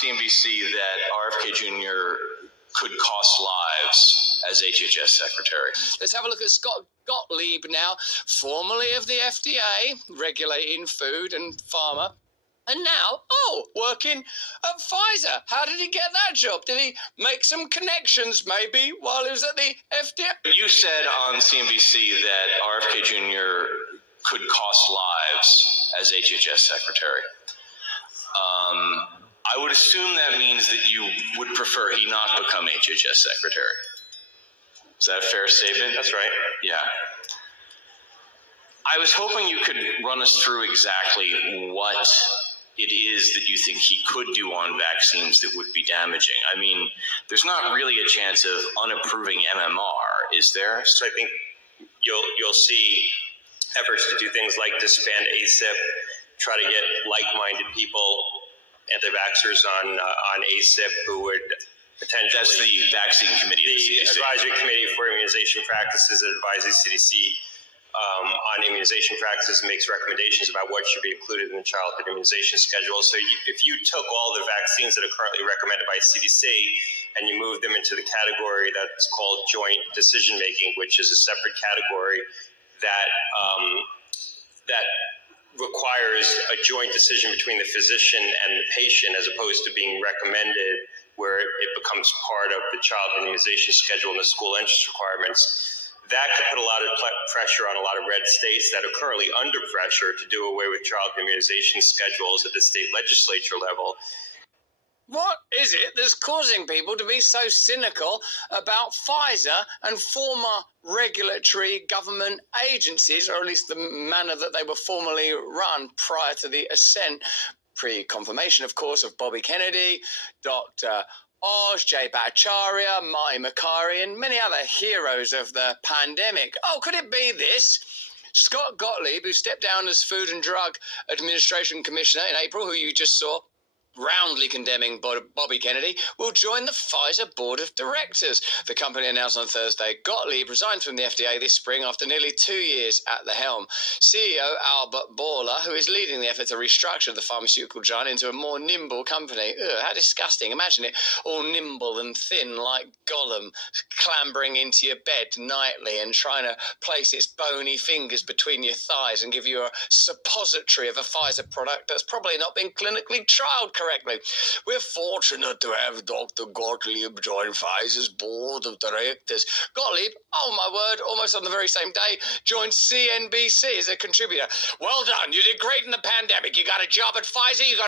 CNBC that RFK Jr. could cost lives as HHS secretary. Let's have a look at Scott Gottlieb now, formerly of the FDA, regulating food and pharma. And now, working at Pfizer. How did he get that job? Did he make some connections, maybe, while he was at the FDA? You said on CNBC that RFK Jr. could cost lives as HHS secretary. I would assume that means that you would prefer he not become HHS secretary. Is that a fair statement? That's right. Yeah. I was hoping you could run us through exactly what it is that you think he could do on vaccines that would be damaging. I mean, there's not really a chance of unapproving MMR, is there? So I think you'll see efforts to do things like disband ACIP, try to get like-minded people, anti-vaxxers on ACIP who would potentially... That's the vaccine committee of the CDC. Advisory Committee for Immunization Practices that advises CDC on immunization practices and makes recommendations about what should be included in the childhood immunization schedule. So if you took all the vaccines that are currently recommended by CDC and you moved them into the category that's called joint decision-making, which is a separate category that requires a joint decision between the physician and the patient as opposed to being recommended where it becomes part of the child immunization schedule and the school entrance requirements. That could put a lot of pressure on a lot of red states that are currently under pressure to do away with child immunization schedules at the state legislature level. What is it that's causing people to be so cynical about Pfizer and former regulatory government agencies, or at least the manner that they were formerly run prior to the ascent, pre-confirmation, of course, of Bobby Kennedy, Dr. Oz, Jay Bhattacharya, Marty Makary, and many other heroes of the pandemic. Could it be this? Scott Gottlieb, who stepped down as Food and Drug Administration Commissioner in April, who you just saw roundly condemning Bobby Kennedy, will join the Pfizer board of directors. The company announced on Thursday Gottlieb resigned from the FDA this spring after nearly 2 years at the helm. CEO Albert Bourla, who is leading the effort to restructure the pharmaceutical giant into a more nimble company. How disgusting. Imagine it all nimble and thin like Gollum, clambering into your bed nightly and trying to place its bony fingers between your thighs and give you a suppository of a Pfizer product that's probably not been clinically trialed correctly. We're fortunate to have Dr. Gottlieb join Pfizer's board of directors. Gottlieb, oh my word, almost on the very same day, joined CNBC as a contributor. Well done, you did great in the pandemic. You got a job at Pfizer, you got